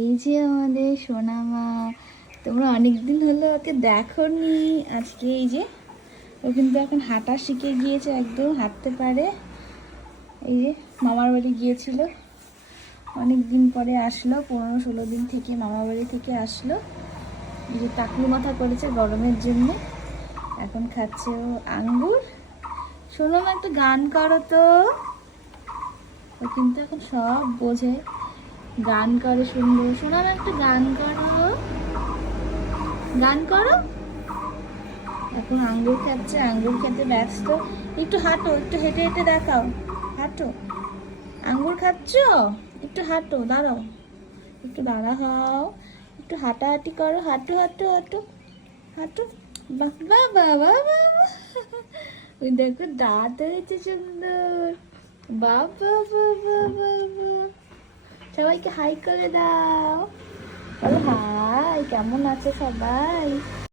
এই যে আমাদের সোনা মা, তোমরা অনেকদিন হলো ওকে দেখোনি। আজকে এই যে ও কিন্তু এখন হাঁটা শিখে গিয়েছে, একদম হাঁটতে পারে। এই যে মামার বাড়ি গিয়েছিল, অনেক দিন পরে আসলো, 15-16 দিন থেকে মামার বাড়ি থেকে আসলো। এই যে টাকলু মাথা করেছে গরমের জন্য, এখন খাচ্ছে ও আঙ্গুর। শোনো না, একটু গান করো তো। ও কিন্তু এখন সব বোঝে, গান করে সুন্দর। শোনো না, একটু গান করো, গান করো। এখন আঙ্গুর খাচ্ছে, আঙ্গুর খেতে ব্যস্ত। একটু হাঁটো, একটু হেঁটে হেঁটে দেখাও, হাঁটো। আঙ্গুর খাচ্ছ, একটু হাঁটো, দাঁড়াও, একটু দাঁড়া হও, একটু হাঁটাহাঁটি করো, হাঁটো হাঁটো হাঁটো হাঁটো। বাহ বাহ বাহ বাহ বাহ। ওই দেখো দাঁত হয়েছে সুন্দর। বাহ বাহ বাহ বাহ বাহ বাহ। সবাইকে হাই করে দাও, বলো হাই, কেমন আছে সবাই।